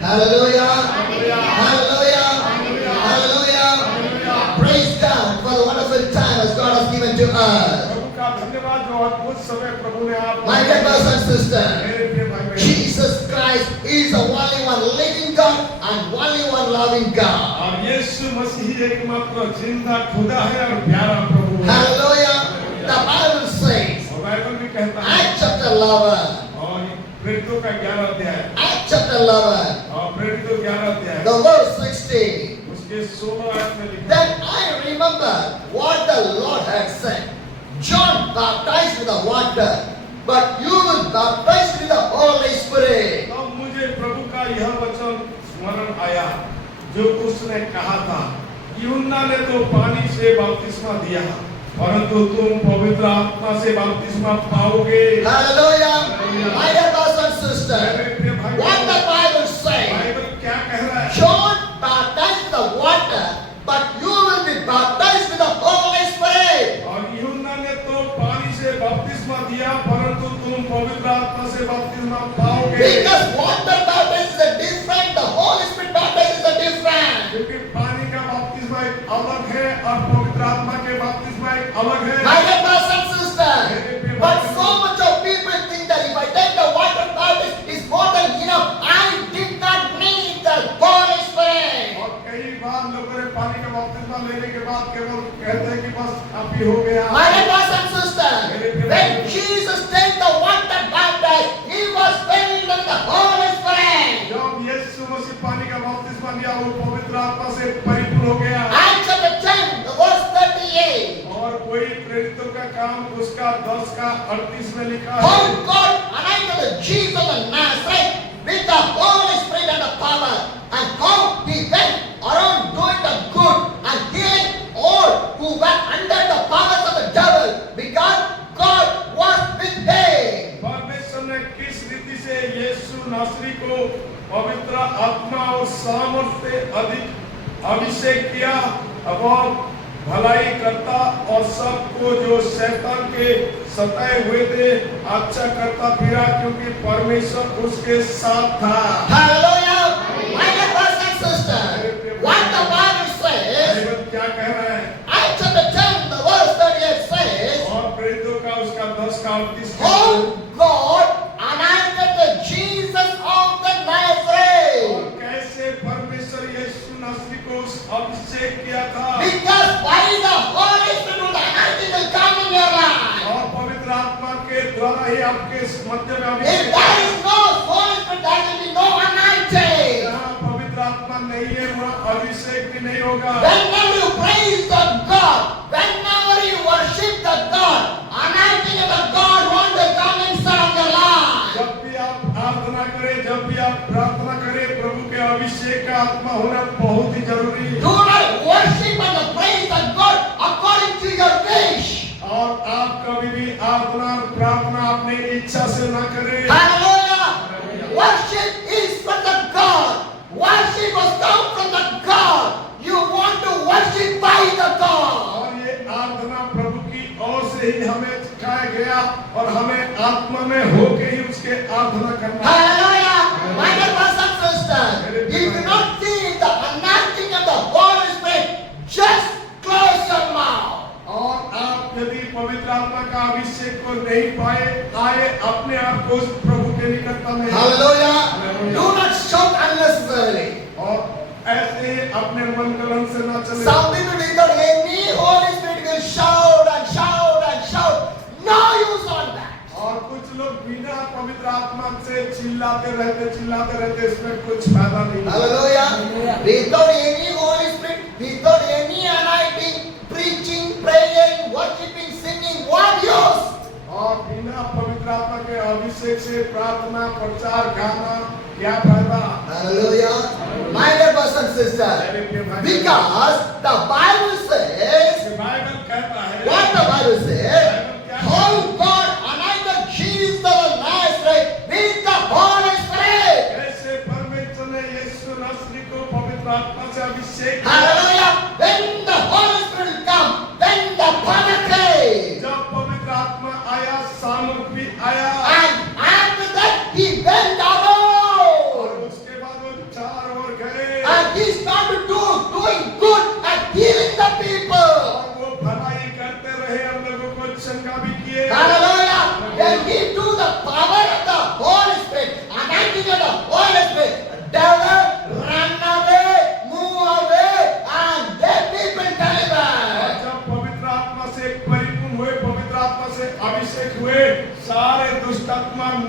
Hallelujah. Hallelujah. Hallelujah. Praise God for the wonderful time as God has given to us. My dear brothers and sisters, Jesus Christ is the only one living God and only one loving God. Hallelujah. The Bible says, Acts chapter 11. Acts chapter 11. The verse 16. Then I remember what the Lord had said. John baptized with the water, but you will baptize with the Holy Spirit. तब मुझे प्रभु का यह वचन स्मरण आया जो उसने कहा था, यूहन्ना ने तो पानी से बपतिस्मा दिया, परंतु तुम पवित्र आत्मा से बपतिस्मा पाओगे. Hallelujah. My dear brothers and sisters, what the Bible says, Bible क्या कह रहा है? John baptized with the water, but you will be baptized with the Holy Spirit. और यूहन्ना ने तो पानी से बपतिस्मा दिया, परंतु तुम पवित्र आत्मा से बपतिस्मा पाओगे. Because water baptism is different, the Holy Spirit baptism is different. क्योंकि पानी का बपतिस्मा एक अलग है और पवित्र आत्मा के बपतिस्मा एक अलग है. My dear brothers and sisters, but so much of people think that if I take the water baptism is more than enough. I did not need the Holy Spirit. और कई बार लोगों ने पानी का बपतिस्मा लेने के बाद केवल कहते हैं कि बस आप ही हो गया. My dear brothers and sisters, when Jesus take the water baptism, he was filled with the Holy Spirit. जब यीशु मसीह पानी का बपतिस्मा लिया, वो पवित्र आत्मा से परिपूर्ण हो गया. Acts chapter 10, the verse 38. और कोई प्रेरितों का काम उसका 10 का 38 में लिखा है. How God anointed Jesus of Nazareth with the Holy Spirit and the power, and how he went around doing the good and healing all who were under the powers of the devil, because God was with him. परमेश्वर ने किस रीति से यीशु नासरी को पवित्र आत्मा और सामर्थ्य से अधिक अभिषेक किया. अब भलाई करता और सबको जो शैतान के सताए हुए थे अच्छा करता फिरा, क्योंकि परमेश्वर उसके साथ था. Hallelujah! My dear brothers and sisters, what the Bible says, Bible क्या कह रहा है? Acts chapter 10, the verse 38 says, और प्रेरितों का उसका 10 का 38 how God anointed the Jesus of the Nazareth. और कैसे परमेश्वर यीशु नासरी को अभिषेक किया था. Because by the Holy Spirit, the anointing will come in your life. और पवित्र आत्मा के द्वारा ही आपके मध्य में If Abhishek. there is no Holy Spirit, there will be no anointing. जहाँ पवित्र आत्मा नहीं है वहाँ अभिषेक भी नहीं होगा. Whenever you praise the God, whenever you worship the God, anointing of the God want to come inside of your life. जब भी आप आराधना करें, जब भी आप प्रार्थना करें, प्रभु के अभिषेक का आत्मा होना बहुत ही जरूरी है. Do not worship and praise the God according to your wish. और आप कभी भी आराधना और प्रार्थना अपनी इच्छा से ना करें. Hallelujah. Worship is from the God. Worship must come from the God. You want to worship by the God. और ये आराधना प्रभु की ओर से ही हमें सिखाया गया और हमें आत्मा में होके ही उसके आराधना करना है. Hallelujah. My dear brothers and sisters, if you not feel the anointing of the Holy Spirit, just close your mouth. और आप यदि पवित्र आत्मा का अभिषेक को नहीं पाए आए अपने आप को उस प्रभु के निकटता में. Hallelujah. Do not shout unnecessarily. और ऐसे ही अपने मन कलन से ना चले. Some people without any Holy Spirit will shout and shout and shout. No use on that. और कुछ लोग बिना पवित्र आत्मा से चिल्लाते रहते इसमें कुछ फायदा नहीं. Hallelujah. Without any Holy Spirit, without any anointing, preaching, praying, worshiping, singing, what use? और बिना पवित्र आत्मा के अभिषेक से प्रार्थना प्रचार गाना क्या फायदा. Hallelujah. My dear brothers and sisters, because the Bible says, Bible कहता है. what the Bible says, how God anointed Jesus of Nazareth with the Holy Spirit. कैसे परमेश्वर ने यीशु नासरी को पवित्र आत्मा से अभिषेक किया. Hallelujah. When the Holy Spirit will come, when the power came, जब पवित्र आत्मा आया, सामर्थ भी आया. and after that he went और alone. उसके बाद वो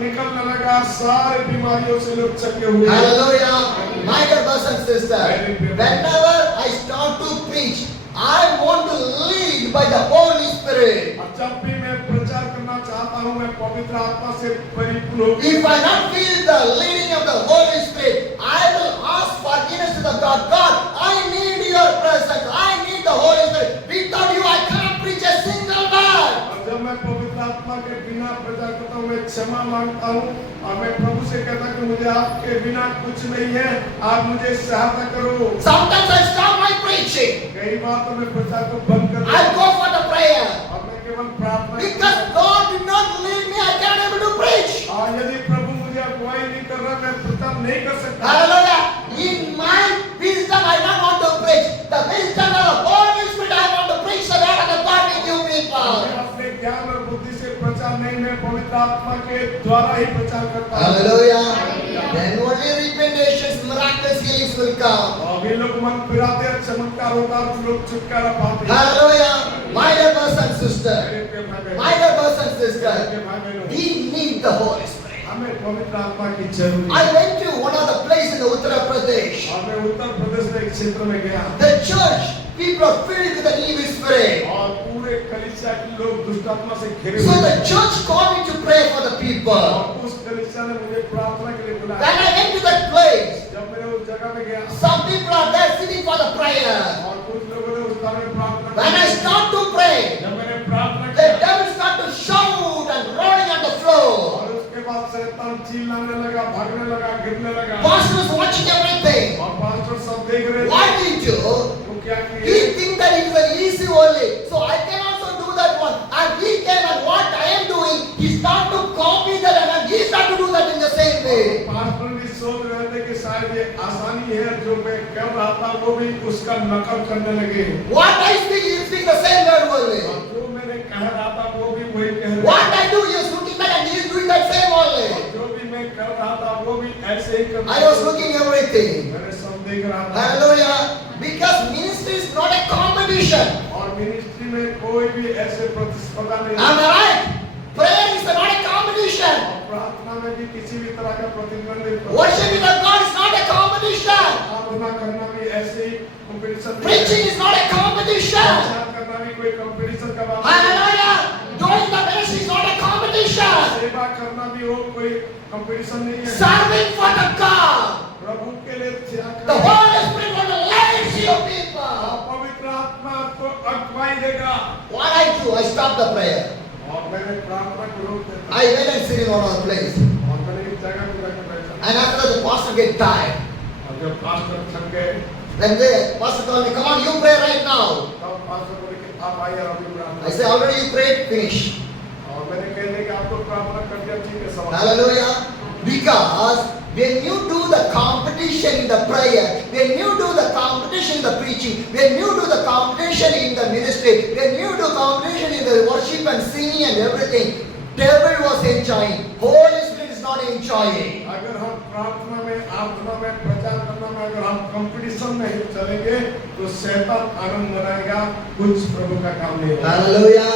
निकलने लगा, सारे बीमारियों से लोग चके हुए। Hallelujah. My dear brothers and sisters, whenever I start to preach, I want to lead by the Holy Spirit. और जब भी मैं प्रचार करना चाहता हूँ, मैं पवित्र आत्मा से परिपूर्ण होकर, If I not feel the leading of the Holy Spirit, I will ask forgiveness to the God. God, I need your presence. I need the Holy Spirit. Without you, I cannot preach a single word. और जब मैं पवित्र आत्मा के बिना प्रचार करता हूँ, मैं क्षमा मांगता हूँ और मैं प्रभु से कहता हूँ कि मुझे आपके बिना कुछ नहीं है, आप मुझे सहायता करो। Sometimes I stop my preaching. कई बार तो मैं प्रचार को बंद कर I go for the prayer. और मैं केवल प्रार्थना Because God did not lead me, I cannot able to preach. और यदि प्रभु मुझे अगुवाई नहीं कर रहा, मैं प्रचार नहीं कर सकता। Hallelujah. In my wisdom, I don't want to preach. The wisdom of the Holy Spirit, I want to preach the word of the God with you people. मैं अपने ज्ञान और बुद्धि से प्रचार नहीं, मैं पवित्र आत्मा के द्वारा ही प्रचार करता हूँ। Hallelujah. Then only repentations, miraculous healings will come. अभी लोग मन फिराते हैं, चमत्कार होता है, तो लोग छुटकारा पाते हैं। Hallelujah. My dear brothers and sisters, मेरे प्रिय भाई बहनों, my dear brothers and मेरे sisters, प्रिय भाई बहनों, we need the Holy Spirit. हमें पवित्र आत्मा की जरूरत I है। went to one of the places in Uttar Pradesh. और मैं उत्तर प्रदेश में एक क्षेत्र में गया The church, people are filled with the evil spirit. और पूरे कलीसिया के लोग दुष्ट आत्मा से घिरे So हुए the थे। church called me to pray for the people. और उस कलीसिया ने मुझे प्रार्थना के लिए When बुलाया। I went to that place, जब मैंने उस जगह में गया some people are there sitting for the prayer. और कुछ लोगों ने उस स्थान में प्रार्थना When I की। start to pray, जब मैंने प्रार्थना the की devil start to shout and rolling on the floor. और उसके बाद शैतान चिल्लाने लगा, भागने लगा, गिरने लगा। Pastor was watching everything. और पास्टर सब देख रहे थे। What did he do? वो क्या किए? He think that it is an easy only. So I can also do that one. And he came and what I am doing, he start to copy that and he start to do that in the same way. Pastor भी सोच रहे थे कि शायद ये आसानी है, जो मैं कर रहा था वो भी उसका नकल करने लगे। What I speak, he speak the same word only. और जो मैंने कह रहा था वो भी वही कह रहे What I do, he is looking back and he is doing that same only. जो भी मैं कर रहा था वो भी ऐसे ही कर I was looking everything. मैंने सब देख रहा था। Hallelujah. Because ministry is not a competition. और मिनिस्ट्री में कोई भी ऐसे प्रतिस्पर्धा नहीं Am I right? Prayer is not a competition. और प्रार्थना में भी किसी भी तरह का प्रतिद्वंद्वी Worshiping the God is not a competition. आराधना करना भी ऐसे ही competition Preaching is not a competition. प्रचार करना भी कोई कंपटीशन का बात नहीं। Hallelujah. Doing the ministry is not a competition. सेवा करना भी हो कोई कंपटीशन नहीं है। Serving for the God. प्रभु के लिए त्याग The करना। Holy Spirit will lead you people. और पवित्र आत्मा आपको अगुवाई देगा। What I do, I stop the prayer. और मैंने प्रार्थना को रोक देता। I went and sit in one other place. और मैंने एक जगह पे जाकर बैठा। And after that, the pastor get tired. और जब पास्टर थक गए, Then the pastor told me, come on, you pray right now. तब पास्टर बोले कि आप आइए अभी प्रार्थना। I said, already you prayed, finish. और मैंने कह दिया कि आपको प्रार्थना कर दिया, ठीक है समाप्त। Hallelujah. Because when you do the competition in the prayer, when you do the competition in the preaching, when you do the competition in the ministry, when you do competition in the worship and singing and everything, devil was enjoying. Holy Spirit is not enjoying. अगर हम प्रार्थना में, आराधना में, प्रचार करना में अगर हम कंपटीशन में ही चलेंगे तो शैतान आनंद मनाएगा, कुछ प्रभु का काम नहीं होगा। Hallelujah.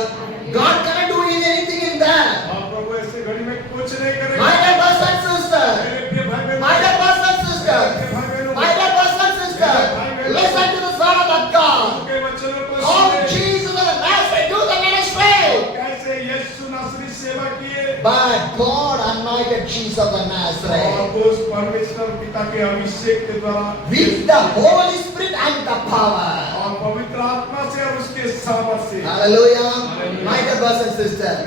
God cannot do anything in that. और प्रभु ऐसे घड़ी में कुछ नहीं करेगा। My dear brothers and sisters, मेरे प्रिय भाई बहनों, my dear brothers and sisters, मेरे भाई बहनों, my dear brothers and sisters, listen to the word of God. उनके वचनों को How सुने। Jesus of Nazareth do the ministry. कैसे यीशु नासरी सेवा किए But God anointed Jesus of और Nazareth उस परमेश्वर पिता के अभिषेक के द्वारा with the Holy Spirit and the power. और पवित्र आत्मा से और उसके सामर्थ से। Hallelujah. My dear brothers and sisters,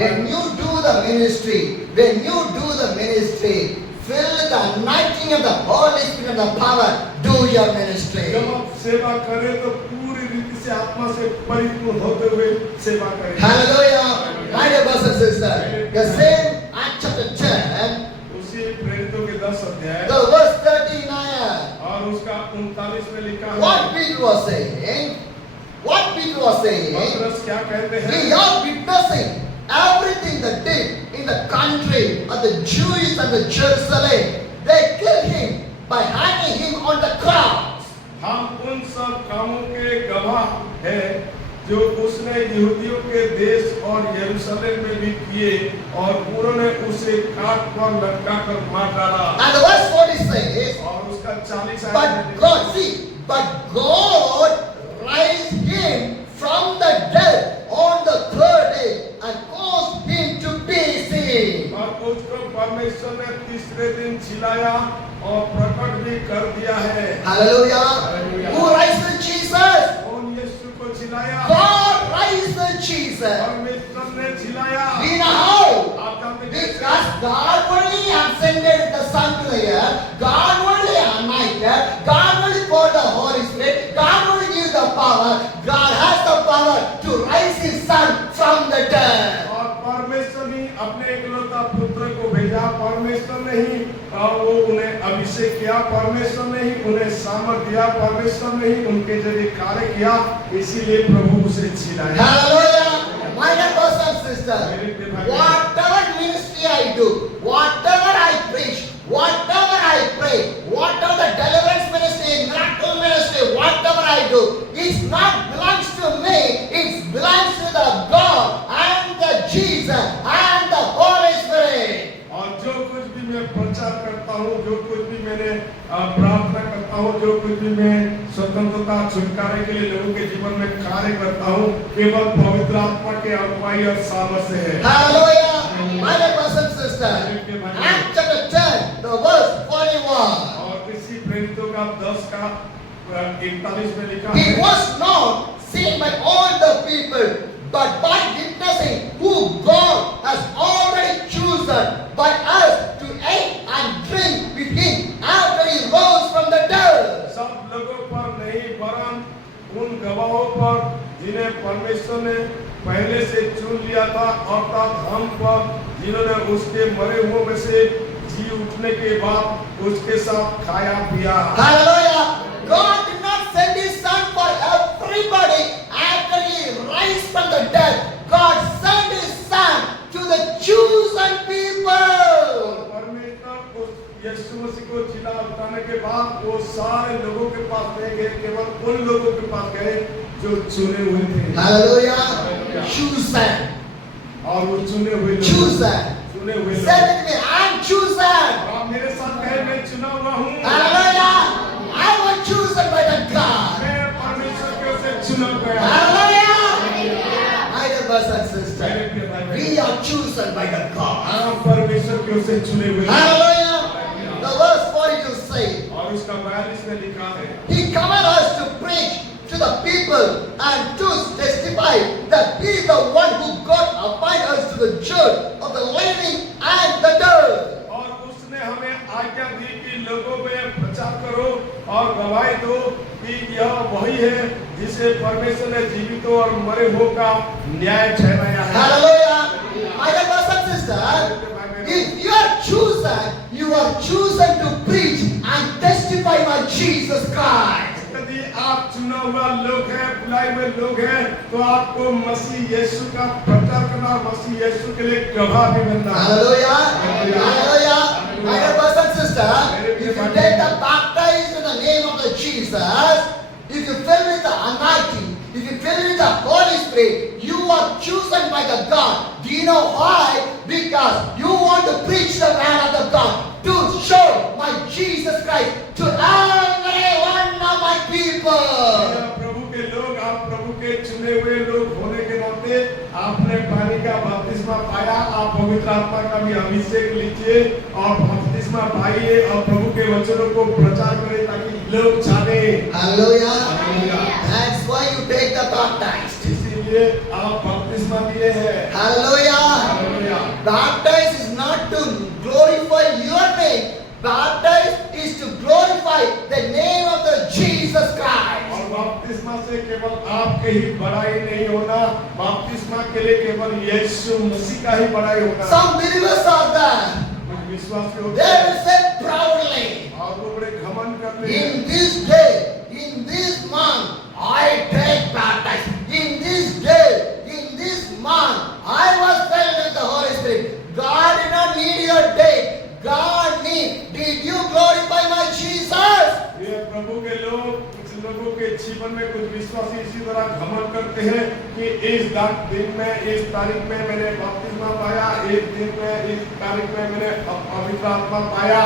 when you do the ministry, fill the anointing of the Holy Spirit and the power, do your ministry. जब आप सेवा करें तो पूरी रीति से आत्मा से परिपूर्ण होते हुए सेवा करें। Hallelujah. My dear brothers and sisters, the same Acts chapter 10, उसी प्रेरितों के 10 अध्याय the verse 39. और उसका 39 में लिखा है। What Peter was saying, पतरस क्या कहते हैं? we are witnessing everything they did in the country of the Jews and the Jerusalem. They killed him by hanging him on the cross. हम उन सब कामों के गवाह हैं जो उसने यहूदियों के देश और यरूशलेम में भी किए और उन्होंने उसे काट पर लटका कर मार डाला। And the verse 40 says, और उसका 40 but God, see, but God raised him from the dead on the third day and caused him to be seen. और उसको परमेश्वर ने तीसरे दिन जिलाया और प्रकट भी कर दिया है। Hallelujah. Hallelujah. Who raised Jesus? कौन यीशु को जिलाया? God raised Jesus. परमेश्वर ने जिलाया। We know how? आप जानते हैं कैसे? Because God only ascended the Son to the earth, God only anointed, God only poured the Holy Spirit, God only gave the power, God has the power to raise His Son from the dead. और परमेश्वर ही अपने एकलौता पुत्र को भेजा, परमेश्वर ने ही वो उन्हें अभिषेक किया, परमेश्वर ने ही उन्हें सामर्थ दिया, परमेश्वर ने ही उनके जरिए कार्य किया, इसीलिए प्रभु उसे जिलाया। Hallelujah. My dear brothers and sisters, whatever ministry I do, whatever I preach, whatever I pray, whatever the deliverance ministry, miracle ministry, whatever I do, it not belongs to me, it belongs to the God and the Jesus and the Holy Spirit. और जो कुछ भी मैं प्रचार करता हूँ, जो कुछ भी मैंने प्रार्थना करता हूँ, जो कुछ भी मैं स्वतंत्रता छुटकारे के लिए लोगों के जीवन में कार्य करता हूँ, केवल पवित्र आत्मा के अगुवाई और सामर्थ्य से है। Hallelujah. My dear brothers and sisters, Acts chapter 10, the verse 41. और इसी प्रेरितों का 10 का 41 में लिखा He है, was not seen by all the people, but by witnessing who God has already chosen by us to eat and drink with Him after He rose from the dead. सब लोगों पर नहीं वरन उन गवाहों पर जिन्हें परमेश्वर ने पहले से चुन लिया था, अर्थात हम पर जिन्होंने उसके मरे हुओं में से जी उठने के बाद उसके साथ खाया पिया। Hallelujah! God did not send His Son for everybody after He raised from the dead. God sent His Son to the chosen people. परमेश्वर उस यीशु मसीह को जिला उठाने के बाद वो सारे लोगों के पास नहीं गए, केवल उन लोगों के पास गए जो चुने हुए थे। Hallelujah! Chosen. और वो चुने हुए लोग, Chosen. चुने हुए लोग। Say with me, I'm chosen. आप मेरे साथ कहे मैं चुना हुआ हूँ। Hallelujah! I was chosen by the God. मैं परमेश्वर के से चुना गया। Hallelujah! My dear brothers and sisters, we are chosen by the God. हम परमेश्वर के से चुने हुए हैं। Hallelujah! The verse 42 says, और उसका 42 में लिखा है, He commanded us to preach to the people and to testify that He is the one who God appointed us to the church of the living and the dead. और उसने हमें आज्ञा दी कि लोगों में प्रचार करो और गवाही दो कि यह वही है जिसे परमेश्वर ने जीवितों और मरे हुओं का न्याय ठहराया है। Hallelujah! My dear brothers and sisters, if you are chosen to preach and testify about Jesus Christ. यदि आप चुना हुआ लोग हैं, बुलाए हुए लोग हैं, तो आपको मसीह यीशु का प्रचार करना, मसीह यीशु के लिए गवाह भी बनना है। Hallelujah! Hallelujah! My dear brothers and sisters, if you take the baptized in the name of the Jesus, if you fill with the anointing, if you fill with the Holy Spirit, you are chosen by the God. Do you know why? Because you want to preach the word of the God, to show my Jesus Christ to every one of my people. प्रभु के लोग, आप प्रभु के चुने हुए लोग होने के नाते आपने पानी का बपतिस्मा पाया, आप पवित्र आत्मा का भी अभिषेक लीजिए और बपतिस्मा पाइए और प्रभु के वचनों को प्रचार करें ताकि लोग जाने। Hallelujah! Hallelujah. That's why you take the baptized. इसीलिए आप बपतिस्मा दिए हैं। Hallelujah! Hallelujah. Baptized is not to glorify your name. Baptized is to glorify the name of the Jesus Christ. और बपतिस्मा से केवल आपके ही बड़ाई नहीं होना, बपतिस्मा के लिए केवल यीशु मसीह का ही बड़ाई होना। Some believers are there. कुछ विश्वासी होते They हैं will say proudly, और वो बड़े घमंड करते हैं। in this day, in this month, I take baptized. In this day, in this month, I was filled with the Holy Spirit. God did not need your date. God need. Did you glorify my Jesus? ये प्रभु के लोग, कुछ लोगों के जीवन में कुछ विश्वासी इसी तरह घमंड करते हैं कि इस दिन में, इस तारीख में मैंने बपतिस्मा पाया, इस दिन में, इस तारीख में मैंने पवित्र आत्मा पाया,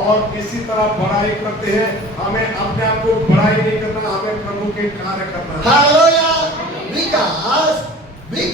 और इसी तरह बड़ाई करते हैं। हमें अपने आप को बड़ाई नहीं करना, हमें प्रभु के कार्य करना है। Hallelujah! Because they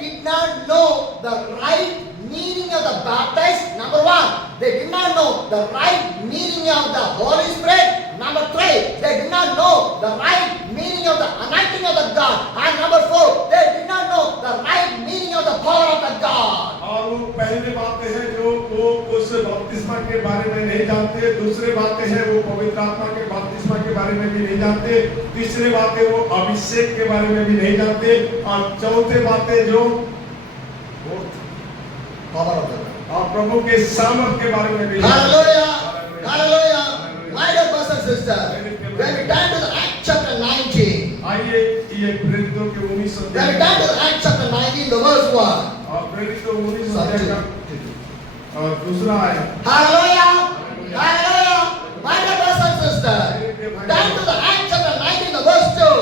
did not know the right meaning of the baptized. Number one, they did not know the right meaning of the Holy Spirit. Number three, they did not know the right meaning of the anointing of the God. And number four, they did not know the right meaning of the power of the God. और वो पहले बातें हैं जो वो उस बपतिस्मा के बारे में नहीं जानते, दूसरे बातें हैं वो पवित्र आत्मा के बपतिस्मा के बारे में भी नहीं जानते, तीसरे बातें वो अभिषेक के बारे में भी नहीं जानते, और चौथे बातें जो Power of the God. और प्रभु के सामर्थ के बारे में भी नहीं Hallelujah! Hallelujah! My dear brothers and sisters, when we turn to the Acts chapter 19, आइए ये प्रेरितों के 19 when we turn to the Acts chapter 19, the verse 1. और प्रेरितों 19 अध्याय का और दूसरा है। Hallelujah! Hallelujah! My dear brothers and sisters, turn to the Acts chapter 19, the verse 2.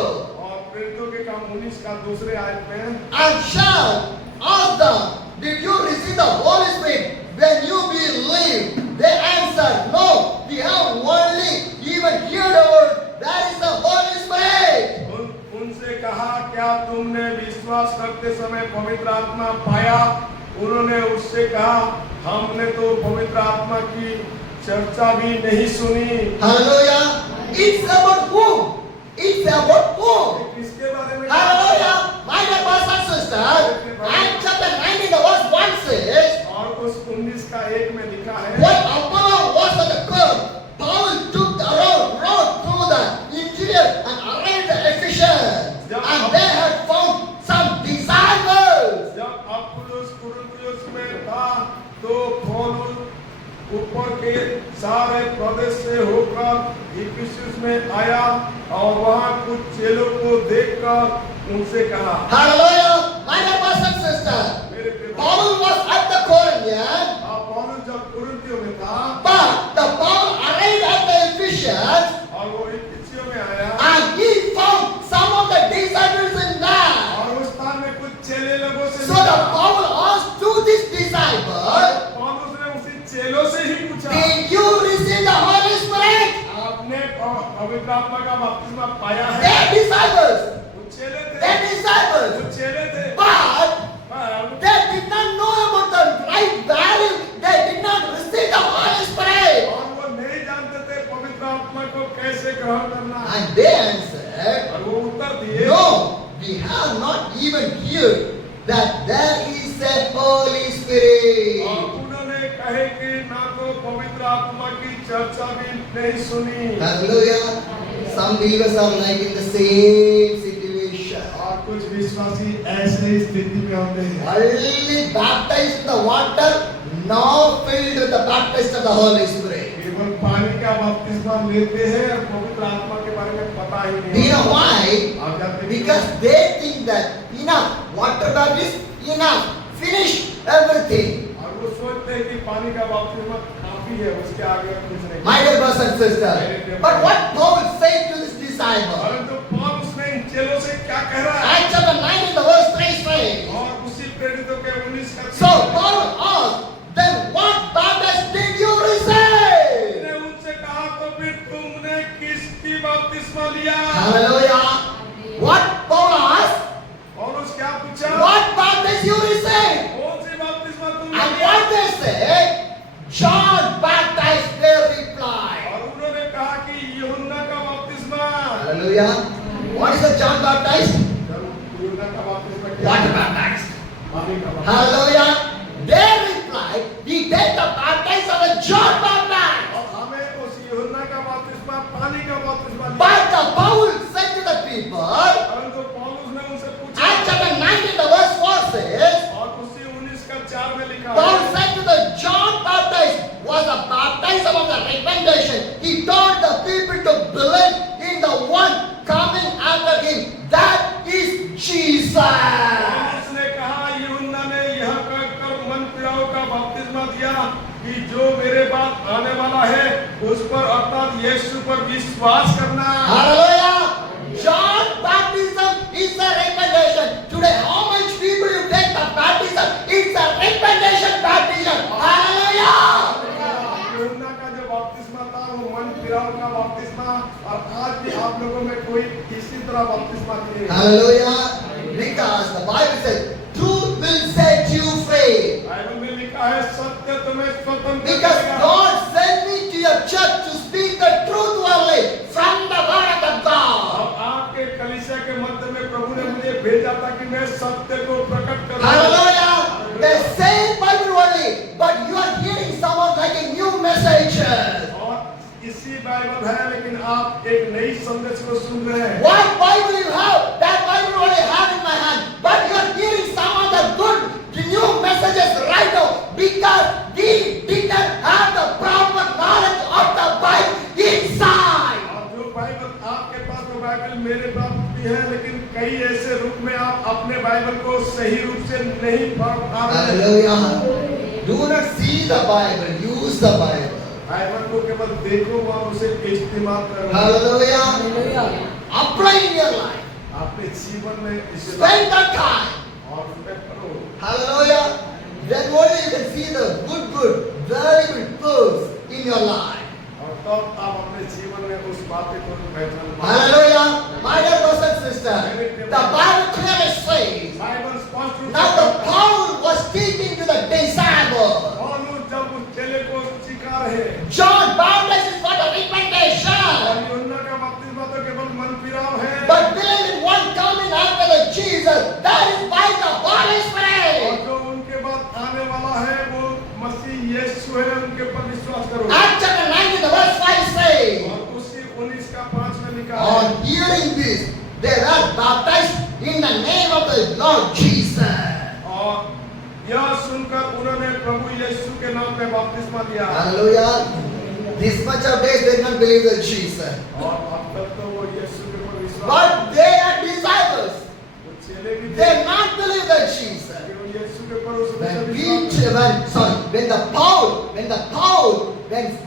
और प्रेरितों के काम 19 का दूसरे आयत में, And shall ask them, did you receive the Holy Spirit when you believed? They answered, no, we have only even heard a word, that is the Holy Spirit. उनसे कहा क्या तुमने विश्वास करते समय पवित्र आत्मा पाया? उन्होंने उससे कहा हमने तो पवित्र आत्मा की चर्चा भी नहीं सुनी। Hallelujah! It's about whom? It's about whom? किसके बारे में? Hallelujah! My dear brothers and sisters, Acts chapter 19, the verse 1 says, और उस 19 का 1 में लिखा है, when Apollo was at the court, Paul took the road through the interior and arrived at Ephesus, and they had found some disciples. जब Apollos कुरिन्थियोस में था तो पौलुस ऊपर के सारे प्रदेश से होकर इफिसुस में आया और वहां कुछ चेलों को देखकर उनसे कहा। Hallelujah! My dear brothers and sisters, Paul was at the Corinthian, पौलुस जब कुरिन्थियों में था, but the Paul arrived at the Ephesians, और वो इफिसियों में आया, and he found some of the disciples in there. और उस स्थान में कुछ चेले लोगों से So the Paul asked to this disciple, पौलुस ने उसी चेलों से ही पूछा, did you receive the Holy Spirit? आपने पवित्र आत्मा का बपतिस्मा पाया है? They disciples, वो चेले थे, they disciples, वो चेले थे, but पर they did not know about the right value. They did not receive the Holy Spirit. और वो नहीं जानते थे पवित्र आत्मा को कैसे ग्रहण करना है। And they answered, और वो उत्तर दिए, no, we have not even heard that there is a Holy Spirit. और उन्होंने कहे कि ना तो पवित्र आत्मा की चर्चा भी नहीं सुनी। Hallelujah. Some believers are like in the same situation. और कुछ विश्वासी ऐसे ही स्थिति में होते हैं, Only baptized in the water, now filled with the baptism of the Holy Spirit. केवल पानी का बपतिस्मा लेते हैं और पवित्र आत्मा के बारे में पता ही Do नहीं। you know why? आप जानते हैं Because they think that enough water baptism, enough, finish everything. और वो सोचते हैं कि पानी का बपतिस्मा काफी है, उसके आगे कुछ नहीं। My dear brothers and sisters, but what Paul said to this disciple, परंतु पौलुस ने इन चेलों से क्या कह रहा है? Acts chapter 19, the verse 3 says, और उसी प्रेरितों के 19 का so Paul asked, then what baptism did you receive? ने उनसे कहा तो फिर तुमने किसकी बपतिस्मा लिया? Hallelujah. What Paul asked, पौलुस क्या पूछा? what baptism you received? कौन सी बपतिस्मा तुमने And लिया? what they said, John baptized, they replied. और उन्होंने कहा कि यूहन्ना का बपतिस्मा। Hallelujah. What is the John baptized? यूहन्ना का बपतिस्मा क्या? Water baptized. पानी का बपतिस्मा। Hallelujah. They replied, we take the baptism of the John baptized. और हमें उस यूहन्ना का बपतिस्मा, पानी का बपतिस्मा लिया। But the Paul said to the people, परंतु पौलुस ने उनसे पूछा, Acts chapter 19, the verse 4 says, और उसी 19 का 4 में लिखा Paul है, said to the John baptized was a baptism of the repentation. He told the people to believe in the one coming after him. That is Jesus. पौलुस ने कहा यूहन्ना ने यह कहकर मन फिराव का बपतिस्मा दिया कि जो जो मेरे बाद आने वाला है उस पर अर्थात यीशु पर विश्वास करना। Hallelujah. John baptism is a recommendation. Today, how much people you take the baptism? It's a recommendation baptism. Hallelujah. यूहन्ना का जो बपतिस्मा था वो मन फिराव का बपतिस्मा, और आज भी आप लोगों में कोई इसी तरह बपतिस्मा नहीं है। Hallelujah. Because the Bible says, truth will set you free. Bible में लिखा है सत्य तुम्हें स्वतंत्र Because करेगा। God sent me to your church to speak the truth only from the word of the God. अब आपके कलीसिया के मध्य में प्रभु ने मुझे भेजा था कि मैं सत्य को प्रकट करूं। Hallelujah. The same Bible only, but you are hearing someone like a new message. और इसी बाइबल है लेकिन आप एक नई संदेश को सुन रहे हैं। What Bible you have? That Bible only have in my hand. But you are hearing some of the good new messages right now because we did not have the proper knowledge of the Bible inside. और जो Bible आपके पास वो Bible मेरे पास भी है, लेकिन कई ऐसे रूप में आप अपने बाइबल को सही रूप से नहीं पढ़ पा रहे हैं। Hallelujah. Do not see the Bible, use the Bible. Bible को केवल देखो और उसे इस्तेमाल करो। Hallelujah. Apply in your life. अपने जीवन में इसे Spend the time. और उसमें करो। Hallelujah. Then only you can see the good, very good fruits in your life. और तब आप अपने जीवन में उस बातें को पहचान पाओगे। Hallelujah. My dear brothers and sisters, the Bible clearly says, Bible स्पष्ट रूप now the से Paul was speaking to the disciples. पौलुस जब उस चेले को सिखा रहे, John baptizes for the repentance. और यूहन्ना का बपतिस्मा तो केवल मन फिराव है, But believe in one coming after the Jesus, that is by the Holy और Spirit. जो उनके बाद आने वाला है वो मसीह यीशु है, उनके पर विश्वास करो। Acts chapter 19, the verse 5 says, और उसी 19 का 5 में लिखा है, on hearing this, they were baptized in the name of the Lord Jesus. और यह सुनकर उन्होंने प्रभु यीशु के नाम में बपतिस्मा लिया। Hallelujah. This much of days they did not believe in Jesus. और अब तक तो वो यीशु के पर विश्वास, But they are disciples. वो चेले भी थे, They did not believe in Jesus. लेकिन वो यीशु के पर उसने When विश्वास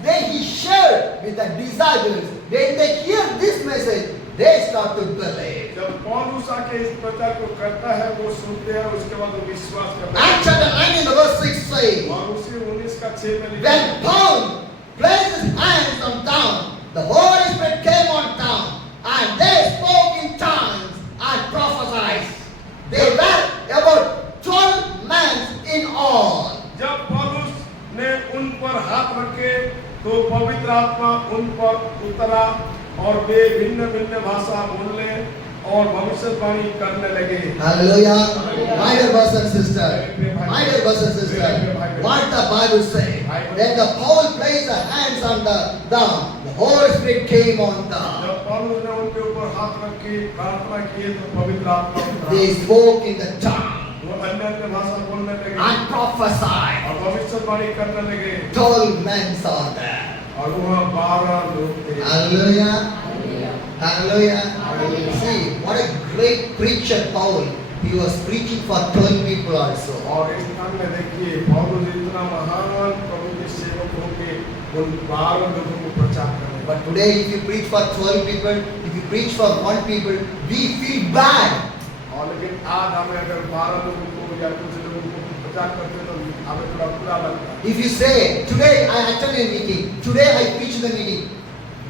when he shared with the disciples, when they hear this message, they start to believe. जब पौलुस आके इस प्रचार को करता है, वो सुनते हैं, उसके बाद वो विश्वास करते हैं। Acts chapter 19, the verse 6 says, और उसी 19 का 6 में लिखा है, when Paul placed his hands on town, the Holy Spirit came on town, and they spoke in tongues and prophesied. They were about 12 men in all. जब पौलुस ने उन पर हाथ रखे तो पवित्र आत्मा उन पर उतरा और वे भिन्न भिन्न भाषा बोलने और भविष्यवाणी करने लगे। Hallelujah. My dear brothers and sisters, my dear brothers and sisters, what the Bible says, when the Paul placed the hands on them, the Holy Spirit came on them. जब पौलुस ने उनके ऊपर हाथ रखे प्रार्थना किए तो पवित्र आत्मा उतरा। They spoke in the tongue वो अन्य भाषा बोलने लगे and prophesied. और भविष्यवाणी करने लगे 12 men saw that. और वहाँ 12 लोग थे। Hallelujah. Hallelujah. See, what a great preacher Paul. He was preaching for 12 people also. और इस स्थान में देखिए पौलुस इतना महान प्रभु के सेवक होके उन 12 लोगों को प्रचार कर रहे हैं। But today, if you preach for 12 people, if you preach for 1 people, we feel bad. और लेकिन आज हमें अगर 12 लोगों को या कुछ लोगों को प्रचार करते तो हमें थोड़ा बुरा लगता है। If you say, today I attended a meeting, today I preached the meeting,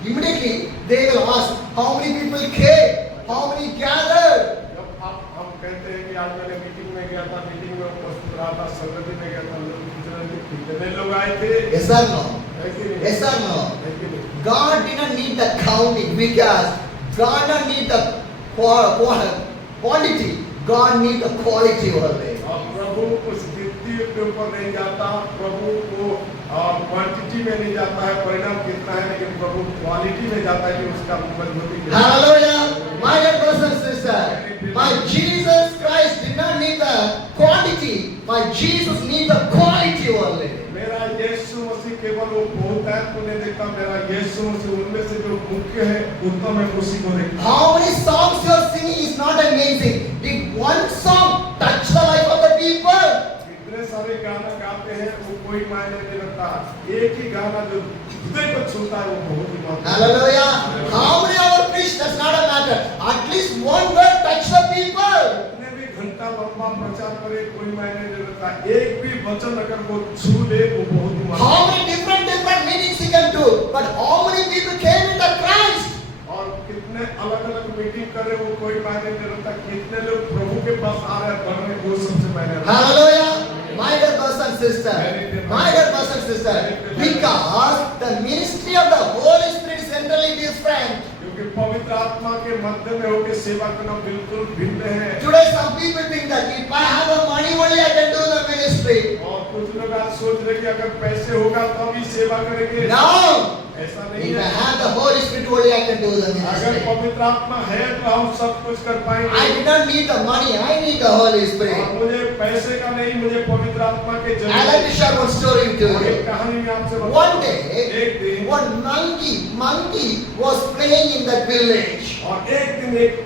immediately they will ask, how many people came, how many gathered. जब हम कहते हैं कि आज मैंने मीटिंग में गया था, मीटिंग में उपस्थित रहा था, संगति में गया था, लोग पूछ रहे थे कितने लोग आए थे? Yes or no? है कि नहीं? Yes or no? है कि नहीं? God did not need the counting because God did not need the quantity, God need the quality only. और प्रभु उस गिनती के ऊपर नहीं जाता, प्रभु को क्वांटिटी में नहीं जाता है, परिणाम कितना है, लेकिन प्रभु क्वालिटी में जाता है कि उसका मजबूती कितना है। Hallelujah. My dear brothers and sisters, my Jesus Christ did not need the quantity, my Jesus need the quality only. मेरा यीशु मसीह केवल वो बहुतायत को नहीं देखता, मेरा यीशु मसीह उनमें से जो मुख्य है उत्तम है उसी को देखता। How many songs you are singing is not amazing. Did one song touch the life of the people? इतने सारे गाना गाते गाते हैं वो कोई मायने नहीं रखता। एक ही गाना जो हृदय को छूता है वो बहुत ही महत्वपूर्ण है। Hallelujah. How many hours preach does not matter. At least one word touch the people. कितने भी घंटा लंबा प्रचार करे कोई मायने नहीं रखता। एक भी वचन अगर वो छू ले वो बहुत ही महत्वपूर्ण How many different meetings he can do. But how many people came in the Christ? और कितने अलग-अलग मीटिंग करे वो कोई मायने नहीं रखता। कितने लोग प्रभु के पास आ रहे हैं बढ़ने वो सबसे मायने रखता है। Hallelujah. My dear brothers and sisters. My dear brothers and sisters. Because the ministry of the Holy Spirit is entirely different. क्योंकि पवित्र आत्मा के मध्य में होकर सेवा करना बिल्कुल भिन्न है। Today some people think that if I have the money only I can do the ministry. और कुछ लोग आज सोच रहे कि अगर पैसे होगा तो भी सेवा करेंगे। No. ऐसा नहीं If I है। have the Holy Spirit only I can do the अगर ministry. पवित्र आत्मा है तो हम सब कुछ कर पाएंगे। I do not need the money, I need the Holy और Spirit. मुझे पैसे का नहीं, मुझे पवित्र आत्मा के I जरूरत like to share one story to है। you. एक कहानी में आपसे One बताऊं। day, एक दिन one monkey was playing in that village. और एक दिन एक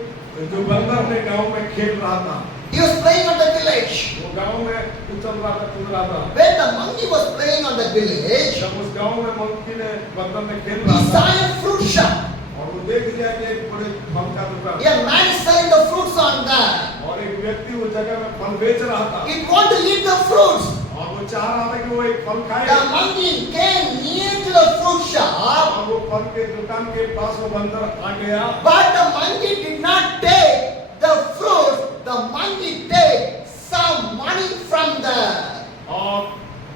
जो बंदर अपने गांव में खेल रहा था। He was playing on the village. वो गांव में उछल रहा था, कूद रहा था। When the monkey was playing on the village, जब उस गांव में मंकी ने बंदर ने खेल he रहा saw था a fruit shop. और वो देख लिया कि एक बड़े फल का दुकान A man is selling the fruits on there. और एक व्यक्ति उस जगह में फल बेच रहा था He want to eat the fruits. और वो चाह रहा था कि वो एक फल खाए। The monkey came near to the fruit shop, और वो फल के दुकान के पास वो बंदर आ गया but the monkey did not take the fruits. The monkey take some money from there. और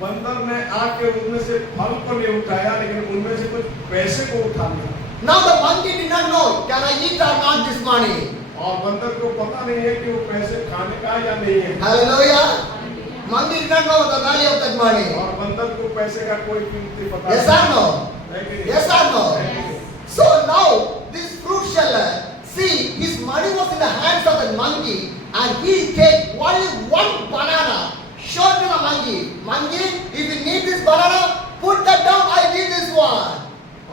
बंदर ने आके उनमें से फल को नहीं उठाया लेकिन उनमें से कुछ पैसे को उठा लिया। Now the monkey did not know, can I eat or not this money? और बंदर को पता नहीं है कि वो पैसे खाने का या नहीं है। Hallelujah. Monkey did not know the value of that money. और बंदर को पैसे का कोई कीमती पता Yes or no? नहीं। Yes or no? So now this fruit seller, see, his money was in the hands of the monkey, and he take only one banana. Show to the monkey, monkey, if you need this banana, put that down. I give this one.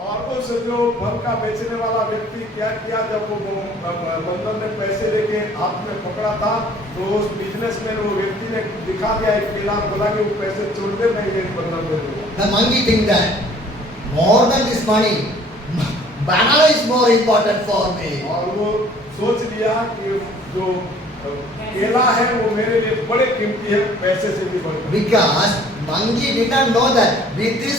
और उस जो फल का बेचने वाला व्यक्ति क्या किया, जब वो बंदर ने पैसे लेके हाथ में पकड़ा था तो उस बिजनेसमैन वो व्यक्ति ने दिखा दिया एक केला, बोला कि वो पैसे छोड़ दे, मैं ये बंदर दे दूंगा। The monkey think that more than this money, banana is more important for me. और वो सोच लिया कि जो केला है वो मेरे लिए बड़े कीमती है, पैसे से भी बढ़कर। Because monkey did not know that with this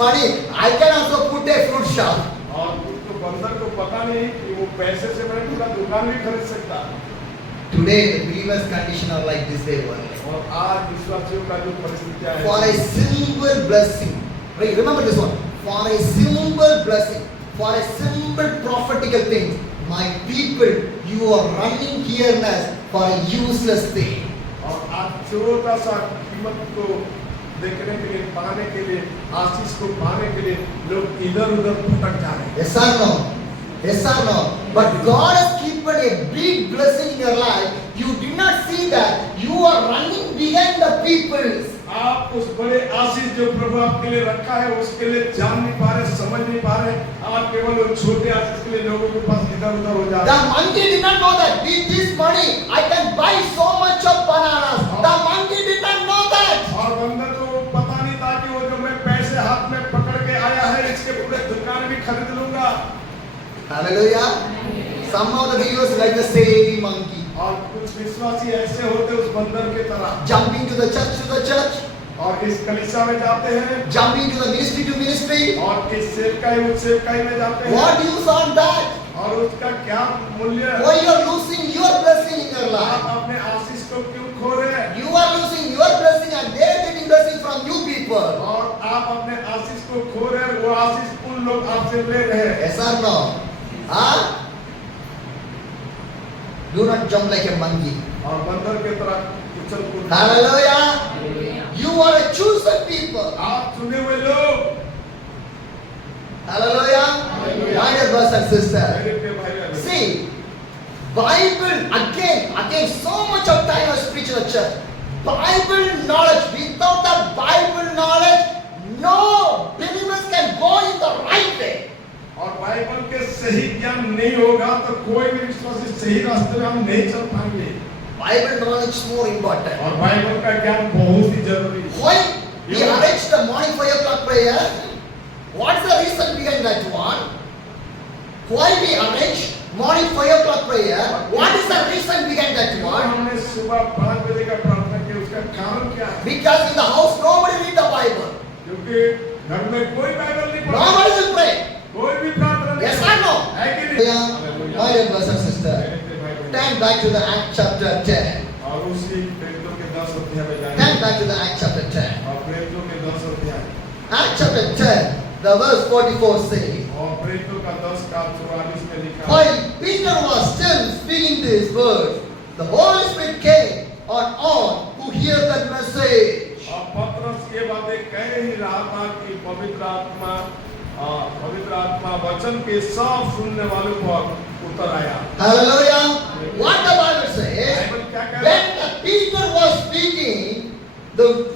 money I can also put a fruit shop. और तो बंदर को पता नहीं कि वो पैसे से मैं पूरा दुकान भी खरीद सकता। Today the believers' condition are like this way only. और आज विश्वासियों का जो परिस्थितियां है, For a simple blessing, right? Remember this one. For a simple blessing, for a simple prophetical thing, my people, you are running here for a useless thing. और आज छोटा सा कीमत को देखने के लिए, पाने के लिए, आशीष को पाने के लिए लोग इधर उधर भटक जा रहे हैं। Yes or no? Yes or no? But God has given a big blessing in your life. You did not see that. You are running behind the people. आप उस बड़े आशीष जो प्रभु आपके लिए रखा है उसके लिए जान नहीं पा रहे, समझ नहीं पा रहे। आप केवल उन छोटे आशीष के लिए लोगों के पास इधर उधर हो जा रहे The हैं। monkey did not know that with this money I can buy so much of bananas. The monkey did not know that. और बंदर को पता नहीं था कि वो जो मैं पैसे हाथ में पकड़ के आया है इसके पूरे दुकान भी खरीद लूंगा। Hallelujah. Some of the believers like the same monkey. और कुछ विश्वासी ऐसे होते उस बंदर के तरह, Jumping to the church, और इस कलीसिया में जाते हैं jumping to the ministry, और इस सेवकाई उस सेवकाई में जाते हैं। What use on that? और उसका क्या मूल्य है? Why you are losing your blessing in your आप life? अपने आशीष को क्यों खो रहे हैं? You are losing your blessing and they are getting blessing from you people. और आप अपने आशीष को खो रहे हैं, वो आशीष उन लोग आपसे ले रहे हैं। Yes or no? Huh? Do not jump like a monkey. और बंदर के तरह उछल कूद। Hallelujah. You are a chosen people. आप चुने हुए लोग। Hallelujah. Hallelujah. My dear brothers and sisters. मेरे प्रिय भाई बहन, See, Bible again, so much of time I was preaching in the church. Bible knowledge, without the Bible knowledge, no believers can go in the right way. और Bible के सही ज्ञान नहीं होगा तो कोई भी विश्वासी सही रास्ते में हम नहीं चल पाएंगे। Bible knowledge is more important. और बाइबल का ज्ञान बहुत ही जरूरी है। Why we arrange the morning 5 o'clock prayer? What's the reason behind that one? Why we arrange morning 5 o'clock prayer? What is the reason behind that one? हमने सुबह 5 बजे का प्रार्थना किया, उसका कारण क्या है? Because in the house nobody read the Bible. क्योंकि घर में कोई बाइबल नहीं पढ़ता, Nobody will pray. कोई भी प्रार्थना नहीं Yes करता। or no? है कि नहीं? Yeah. My dear brothers and sisters, turn back to the Act chapter 10. और उसी प्रेरितों के 10 अध्याय में Turn जाएंगे। back to the Act chapter 10. और प्रेरितों के 10 अध्याय Act chapter 10, the verse 44 says, और प्रेरितों का 10 का 44 में लिखा है, while Peter was still speaking these words, the Holy Spirit came on all who hear that message. और पतरस ये बातें कह ही रहा था कि पवित्र आत्मा वचन के सब सुनने वालों पर उतर आया। Hallelujah. What the Bible says, Bible क्या कह रहा है? when Peter was speaking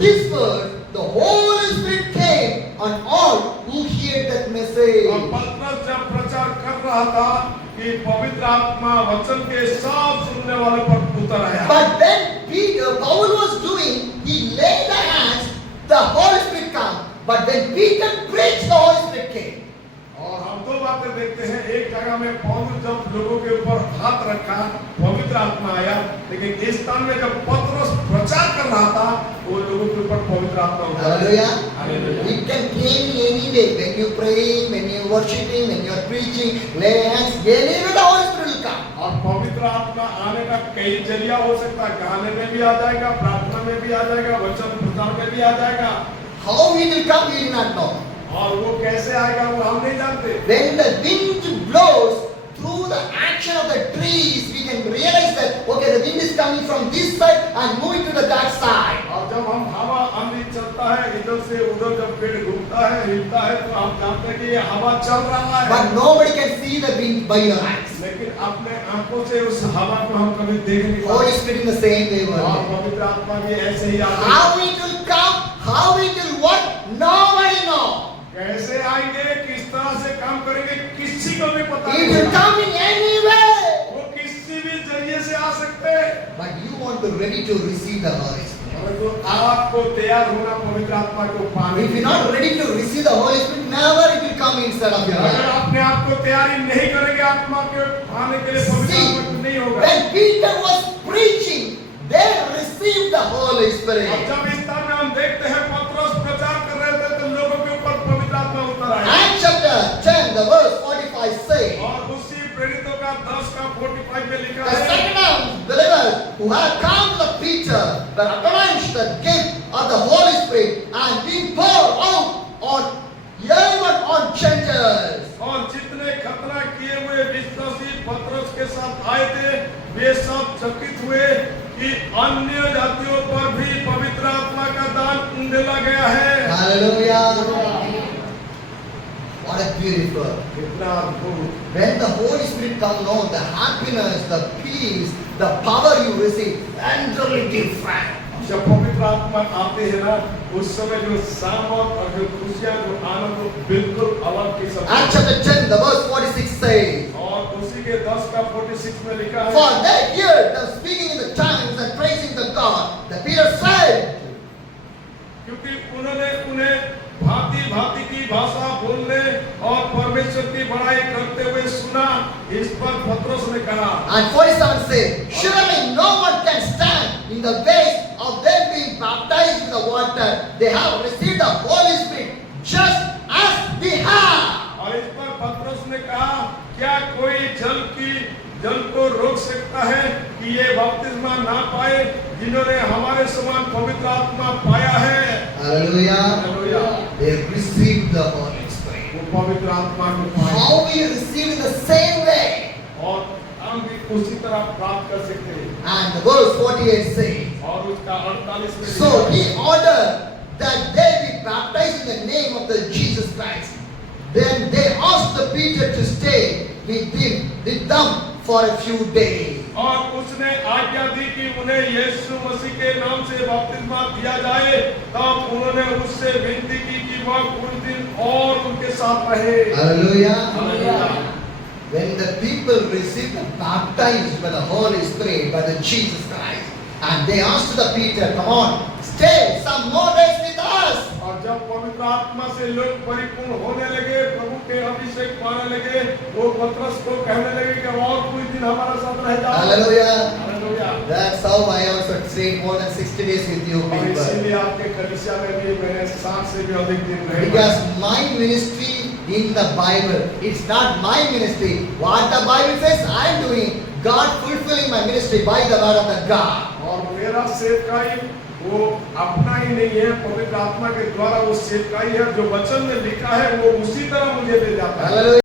this word, the Holy Spirit came on all who hear that message. और पतरस जब प्रचार कर रहा था कि पवित्र आत्मा वचन के सब सुनने वालों पर उतर आया। But when Paul was doing, he laid the hands, the Holy Spirit came. But when Peter preached, the Holy Spirit came. और हम दो बातें देखते हैं, एक जगह में पौलुस जब लोगों के ऊपर हाथ रखा, पवित्र आत्मा आया, लेकिन इस स्थान में जब पतरस प्रचार कर रहा था, वो लोगों के ऊपर पवित्र आत्मा उतर आया। Hallelujah. It can came in any way. When you pray, when you worshiping, when you are preaching, lay hands, anyway the Holy Spirit will come. और पवित्र आत्मा आने का कई जरिया हो सकता है, गाने में भी आ जाएगा, प्रार्थना में भी आ जाएगा, वचन प्रचार में भी आ जाएगा। How he will come, we will not know. और वो कैसे आएगा वो हम नहीं जानते। When the wind blows through the action of the trees, we can realize that okay, the wind is coming from this side and moving to the that side. और जब हम हवा आंधी चलता है, इधर से उधर जब पेड़ घूमता है, हिलता है, तो हम जानते हैं कि ये हवा चल रहा है। But nobody can see the wind by your eyes. लेकिन अपने आंखों से उस हवा को हम कभी देख नहीं Holy पाते। Spirit in the same way. और Working. पवित्र आत्मा भी ऐसे ही आते हैं। How it will come, how it will work, nobody knows. कैसे आएंगे, किस तरह से काम करेंगे, किसी को भी पता It नहीं will है। come in any way. वो किसी भी जरिए से आ सकते हैं। But you want to ready to receive the Holy Spirit. परंतु आपको तैयार होना पवित्र आत्मा को पाने If के you're लिए। not ready to receive the Holy Spirit, never it will come inside of your अगर life. अपने आप को तैयारी नहीं करेंगे आत्मा के पाने के लिए, पवित्र See, आत्मा को नहीं होगा। when Peter was preaching, they received the Holy और Spirit. जब इस स्थान में हम देखते हैं पतरस प्रचार कर रहे थे तो लोगों के ऊपर पवित्र आत्मा उतर आया। Acts chapter 10, the verse 45 says, और उसी प्रेरितों का 10 का 45 में लिखा the है, second believers who had come to Peter were acknowledged the gift of the Holy Spirit and being poured out on everyone on Gentiles. और जितने खतना किए हुए विश्वासी पतरस के साथ आए थे, वे सब चकित हुए कि अन्य जातियों पर भी पवित्र आत्मा का दान उंडेला गया है। Hallelujah. What a beautiful. कितना अद्भुत। When the Holy Spirit comes on, the happiness, the peace, the power you receive, entirely different. जब पवित्र आत्मा आते हैं ना, उस समय जो सामर्थ और जो खुशियाँ, जो आनंद, वो बिल्कुल अलग किस्म का Acts chapter 10, the verse 46 says, और उसी के 10 का 46 में लिखा है, for they heard them speaking in the tongues and praising the God. The Peter said, क्योंकि उन्होंने उन्हें भांति भांति की भाषा बोलने और परमेश्वर की बड़ाई करते हुए सुना। इस पर पतरस ने कहा, and 47 said, surely no one can stand in the ways of them being baptized in the water. They have received the Holy Spirit just as we have. और इस पर पतरस ने कहा, क्या कोई जल को रोक सकता है कि ये बपतिस्मा ना पाए जिन्होंने हमारे समान पवित्र आत्मा पाया है। Hallelujah. Hallelujah. They received the Holy Spirit. वो पवित्र आत्मा को पाए How we receive in the same way. और हम भी उसी तरह प्राप्त कर सकते हैं। And the verse 48 says, और उसका 48 में so he ordered that they be baptized in the name of the Jesus Christ. Then they asked the Peter to stay with them for a few days. और उसने आज्ञा दी कि उन्हें यीशु मसीह के नाम से बपतिस्मा दिया जाए। तब उन्होंने उससे विनती की कि वह कुछ दिन और उनके साथ रहे। Hallelujah. Hallelujah. When the people received the baptized by the Holy Spirit, by the Jesus Christ, And they asked the Peter, come on, stay some more days with us. और जब पवित्र आत्मा से लोग परिपूर्ण होने लगे, प्रभु के अभिषेक पाने लगे, वो पतरस को कहने लगे कि और कुछ दिन हमारा साथ रह जाओ। Hallelujah. Hallelujah. That's how I also stayed more than 60 days with you और people. इसीलिए आपके कलीसिया में भी मैंने 60 से भी अधिक दिन रहे। Because my ministry in the Bible, it's not my ministry. What the Bible says, I am doing. God fulfilling my ministry by the word of the God. और मेरा सेवकाई वो अपना ही नहीं है, पवित्र आत्मा के द्वारा वो सेवकाई है, जो वचन में लिखा है वो उसी तरह मुझे दे जाता है। Hallelujah.